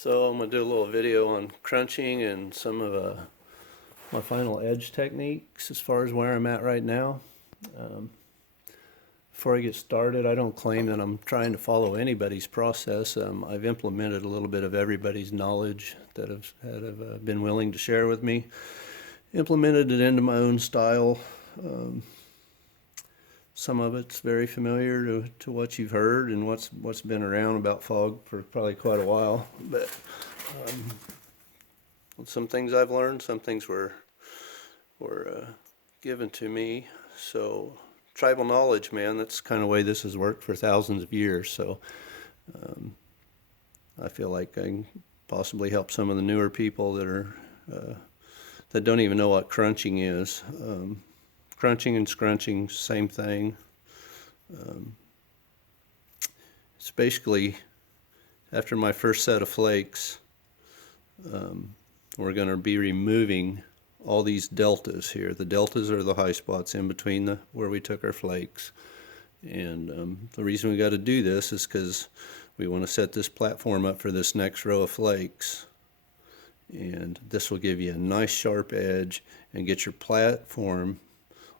So I'm going to do a little video on crunching and some of my final edge techniques as far as where I'm at right now. Um, Before I get started, I don't claim that I'm trying to follow anybody's process. I've implemented a little bit of everybody's knowledge that have been willing to share with me, implemented it into my own style. Some of it's very familiar to what you've heard and what's been around about fog for probably quite a while. But some things I've learned, some things were given to me. So tribal knowledge, man, that's kind of the way this has worked for thousands of years. So I feel like I can possibly help some of the newer people that don't even know what crunching is. Crunching and scrunching, same thing. It's basically, after my first set of flakes, we're going to be removing all these deltas here. The deltas are the high spots in between where we took our flakes. And the reason we got to do this is because we want to set this platform up for this next row of flakes. And this will give you a nice sharp edge and get your platform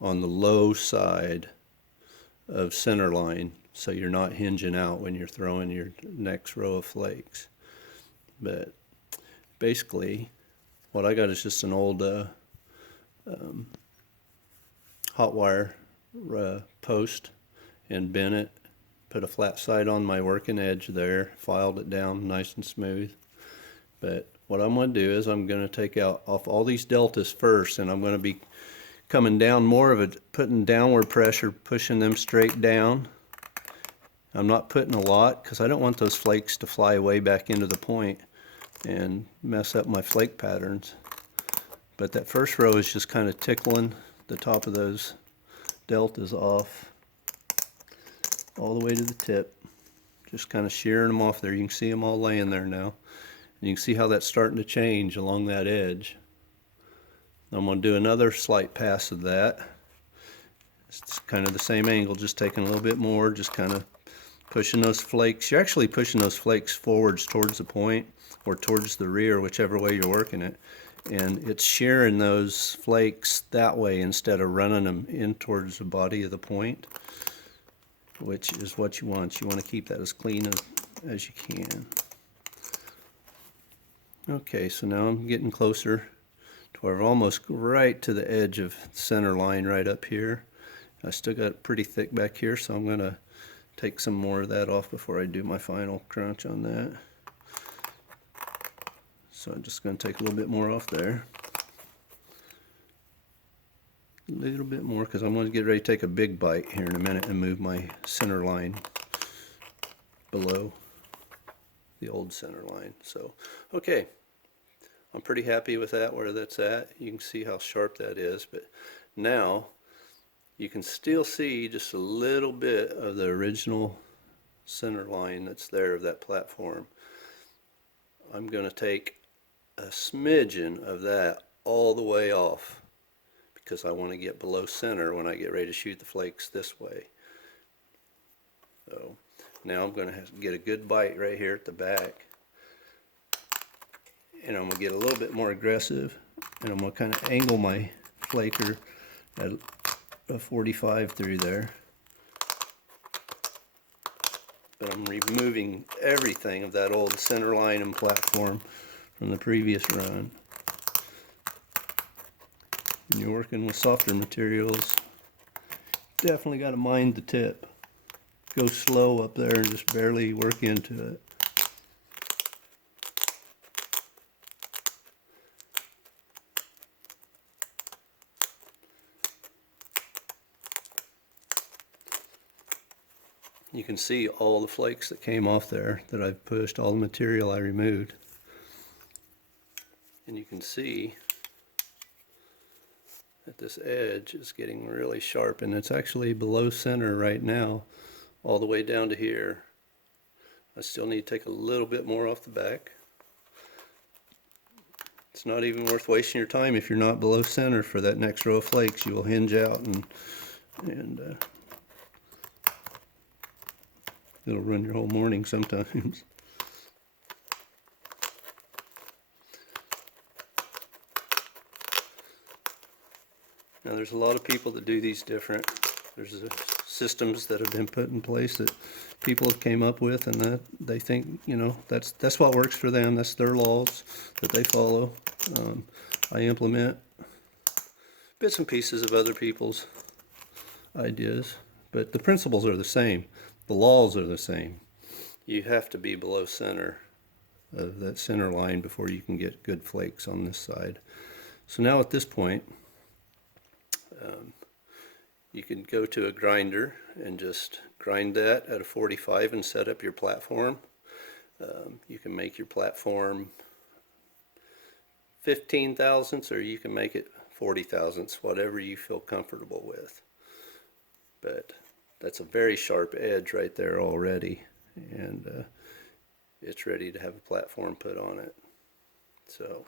on the low side of center line, so you're not hinging out when you're throwing your next row of flakes. But basically what I got is just an old hot wire post, and bent it, put a flat side on my working edge there, filed it down nice and smooth. But what I'm going to do is I'm going to take off all these deltas first, and I'm going to be coming down more of it, putting downward pressure, pushing them straight down. I'm not putting a lot because I don't want those flakes to fly way back into the point and mess up my flake patterns. But that first row is just kind of tickling the top of those deltas off all the way to the tip, just kind of shearing them off there. You can see them all laying there now, and you can see how that's starting to change along that edge. I'm going to do another slight pass of that. It's kind of the same angle, just taking a little bit more, just kind of pushing those flakes. You're actually pushing those flakes forwards towards the point or towards the rear, whichever way you're working it. And it's shearing those flakes that way instead of running them in towards the body of the point, which is what you want. You want to keep that as clean as you can. Okay, so now I'm getting closer. We're almost right to the edge of center line right up here. I still got it pretty thick back here, so I'm going to take some more of that off before I do my final crunch on that. So I'm just going to take a little bit more off there. A little bit more, because I'm going to get ready to take a big bite here in a minute and move my center line below the old center line. So, okay. I'm pretty happy with that, where that's at. You can see how sharp that is, but now you can still see just a little bit of the original center line that's there of that platform. I'm going to take a smidgen of that all the way off because I want to get below center when I get ready to shoot the flakes this way. So now I'm going to get a good bite right here at the back. And I'm going to get a little bit more aggressive, and I'm going to kind of angle my flaker at a 45 through there. But I'm removing everything of that old center line and platform from the previous run. When you're working with softer materials, definitely got to mind the tip. Go slow up there and just barely work into it. You can see all the flakes that came off there that I've pushed, all the material I removed. And you can see that this edge is getting really sharp, and it's actually below center right now, all the way down to here. I still need to take a little bit more off the back. It's not even worth wasting your time if you're not below center for that next row of flakes. You will hinge out and it'll run your whole morning sometimes. Now there's a lot of people that do these different. There's systems that have been put in place that people have came up with, and that they think, you know, that's what works for them. That's their laws that they follow. I implement bits and pieces of other people's ideas, but the principles are the same. The laws are the same. You have to be below center of that center line before you can get good flakes on this side. So now at this point, you can go to a grinder and just grind that at a 45 and set up your platform. You can make your platform 15 thousandths, or you can make it 40 thousandths, whatever you feel comfortable with. But that's a very sharp edge right there already, and it's ready to have a platform put on it. So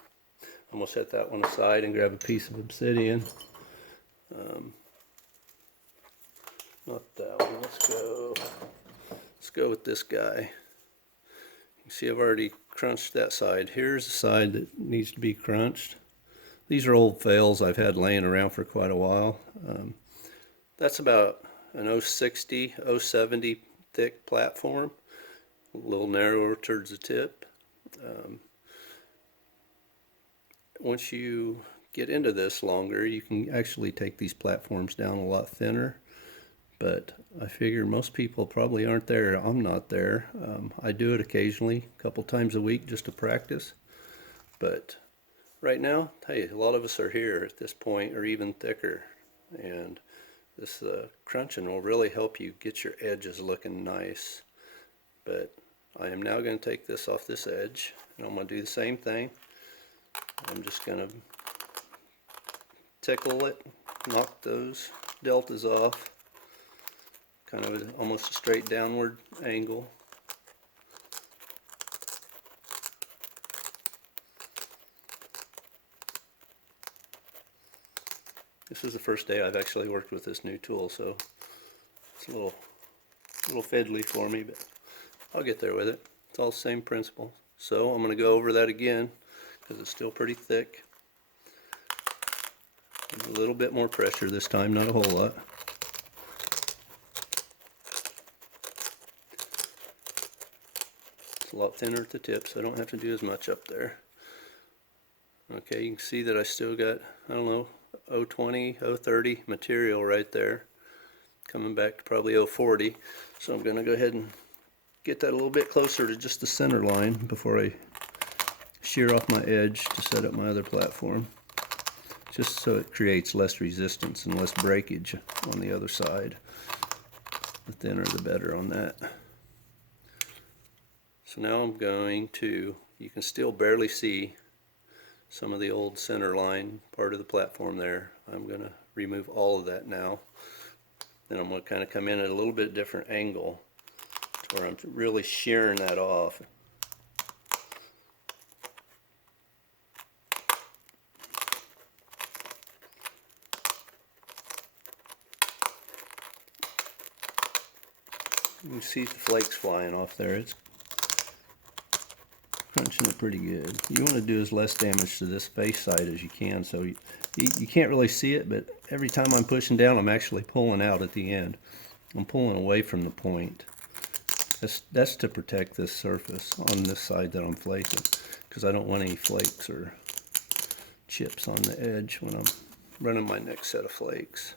I'm going to set that one aside and grab a piece of obsidian. Not that one. Let's go with this guy. You can see I've already crunched that side. Here's the side that needs to be crunched. These are old fails I've had laying around for quite a while. That's about an 060, 070 thick platform, a little narrower towards the tip. Once you get into this longer, you can actually take these platforms down a lot thinner. But I figure most people probably aren't there. I'm not there. I do it occasionally, a couple times a week just to practice. But right now, hey, a lot of us are here at this point, or even thicker. And this crunching will really help you get your edges looking nice. But I am now going to take this off this edge, and I'm going to do the same thing. I'm just going to tickle it, knock those deltas off. Kind of almost a straight downward angle. This is the first day I've actually worked with this new tool, so it's a little fiddly for me, but I'll get there with it. It's all the same principle. So I'm going to go over that again because it's still pretty thick. A little bit more pressure this time, not a whole lot. A lot thinner at the tip, so I don't have to do as much up there. Okay, you can see that I still got, I don't know, 020, 030 material right there, coming back to probably 040. So I'm going to go ahead and get that a little bit closer to just the center line before I shear off my edge to set up my other platform, just so it creates less resistance and less breakage on the other side. The thinner the better on that. So now I'm going to, you can still barely see some of the old center line part of the platform there. I'm going to remove all of that now. Then I'm going to kind of come in at a little bit different angle to where I'm really shearing that off. You can see the flakes flying off there. It's crunching it pretty good. You want to do as less damage to this face side as you can, so you can't really see it, but every time I'm pushing down, I'm actually pulling out at the end. I'm pulling away from the point. That's to protect this surface on this side that I'm flaking, because I don't want any flakes or chips on the edge when I'm running my next set of flakes.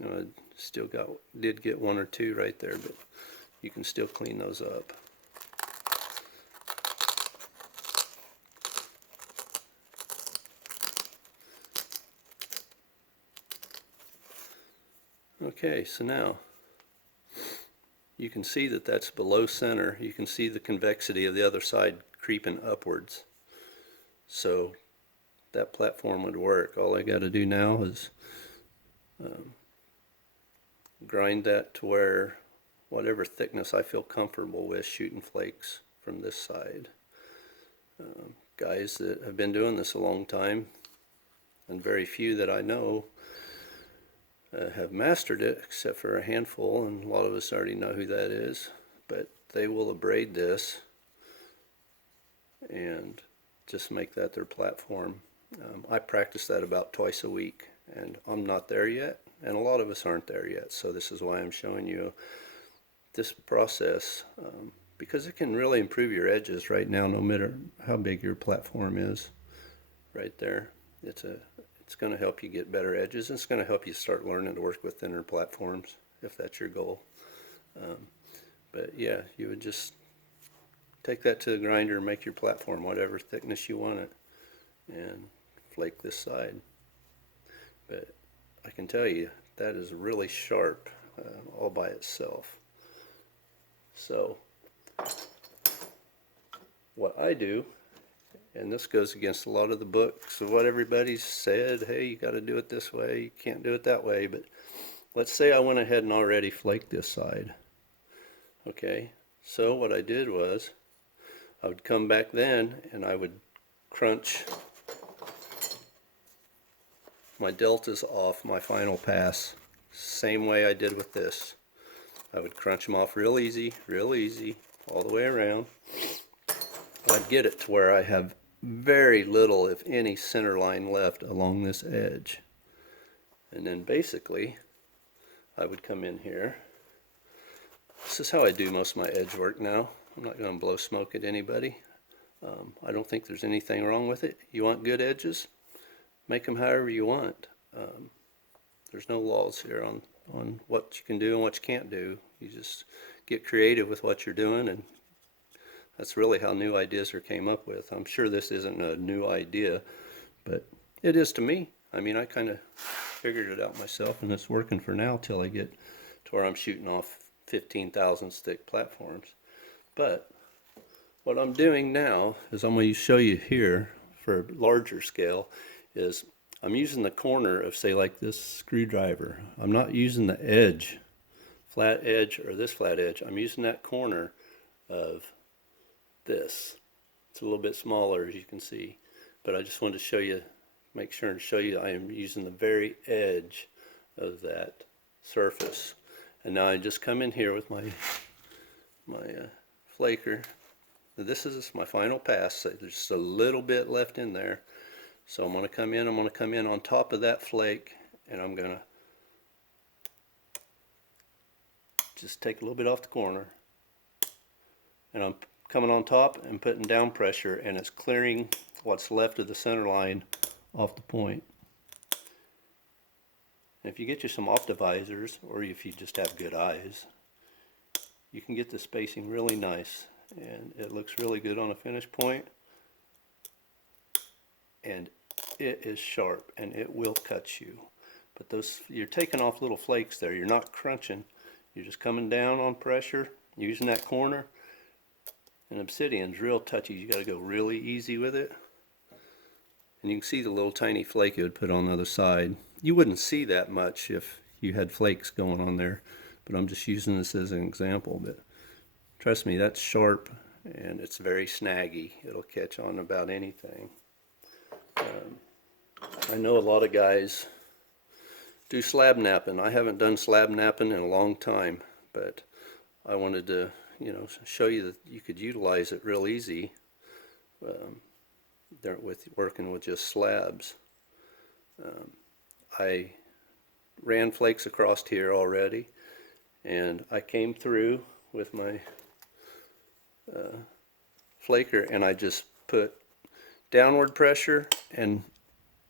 You know, I did get one or two right there, but you can still clean those up. Okay, so now you can see that that's below center. You can see the convexity of the other side creeping upwards. So that platform would work. All I got to do now is grind that to where whatever thickness I feel comfortable with shooting flakes from this side. Guys that have been doing this a long time, and very few that I know have mastered it, except for a handful, and a lot of us already know who that is, but they will abrade this and just make that their platform I practice that about twice a week, and I'm not there yet, and a lot of us aren't there yet. So this is why I'm showing you this process, because it can really improve your edges right now, no matter how big your platform is. Right there, it's going to help you get better edges, and it's going to help you start learning to work with thinner platforms if that's your goal. But yeah, you would just take that to the grinder and make your platform whatever thickness you want it, and flake this side. But I can tell you that is really sharp all by itself. So what I do, and this goes against a lot of the books of what everybody's said, hey, you got to do it this way, you can't do it that way, but let's say I went ahead and already flaked this side. Okay, so what I did was I would come back then and I would crunch my deltas off my final pass, same way I did with this. I would crunch them off real easy, all the way around. I'd get it to where I have very little, if any, center line left along this edge. And then basically, I would come in here. This is how I do most of my edge work now. I'm not going to blow smoke at anybody. I don't think there's anything wrong with it. You want good edges? Make them however you want. There's no laws here on what you can do and what you can't do. You just get creative with what you're doing, and that's really how new ideas are came up with. I'm sure this isn't a new idea, but it is to me. I mean, I kind of figured it out myself, and it's working for now till I get to where I'm shooting off 15,000 stick platforms. But what I'm doing now is I'm going to show you here for a larger scale is I'm using the corner of, say, like this screwdriver. I'm not using the edge, flat edge, or this flat edge. I'm using that corner of this. It's a little bit smaller, as you can see, but I just wanted to show you, make sure and show you I am using the very edge of that surface. And now I just come in here with my flaker. This is my final pass. So there's just a little bit left in there. So I'm going to come in on top of that flake, and I'm going to just take a little bit off the corner. And I'm coming on top and putting down pressure, and it's clearing what's left of the center line off the point. And if you get you some optivisors, or if you just have good eyes, you can get the spacing really nice, and it looks really good on a finish point. And it is sharp, and it will cut you. But those, you're taking off little flakes there. You're not crunching. You're just coming down on pressure, using that corner. And obsidian's real touchy. You got to go really easy with it. And you can see the little tiny flake it would put on the other side. You wouldn't see that much if you had flakes going on there, but I'm just using this as an example. But trust me, that's sharp, and it's very snaggy. It'll catch on about anything. I know a lot of guys do slab napping. I haven't done slab napping in a long time, but I wanted to, show you that you could utilize it real easy there with working with just slabs. I ran flakes across here already, and I came through with my flaker, and I just put downward pressure and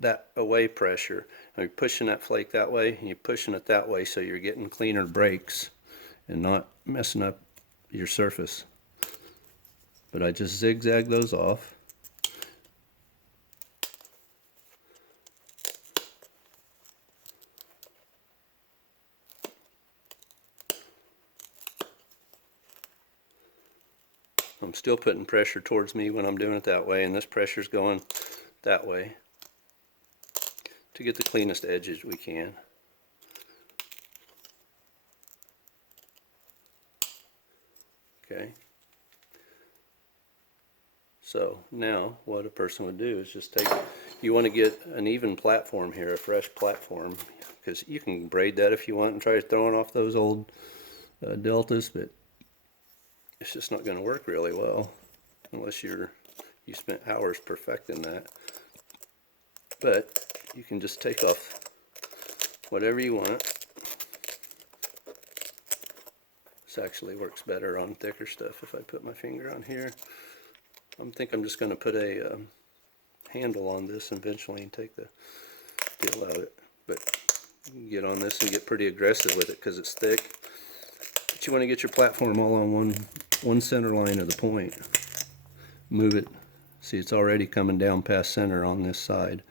that away pressure. And you're pushing that flake that way, and you're pushing it that way, so you're getting cleaner breaks and not messing up your surface. But I just zigzag those off. I'm still putting pressure towards me when I'm doing it that way, and this pressure's going that way to get the cleanest edges we can. Okay. So now what a person would do is just take, you want to get an even platform here, a fresh platform, because you can braid that if you want and try throwing off those old deltas, but it's just not going to work really well unless you spent hours perfecting that. But you can just take off whatever you want. This actually works better on thicker stuff if I put my finger on here. I think I'm just going to put a handle on this eventually and take the deal out of it. But you can get on this and get pretty aggressive with it because it's thick. But you want to get your platform all on one center line of the point. Move it. See, it's already coming down past center on this side.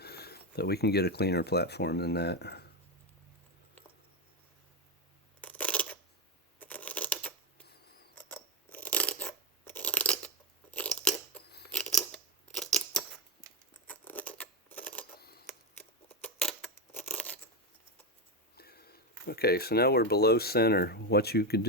So we can get a cleaner platform than that. Okay, so now we're below center. What you could do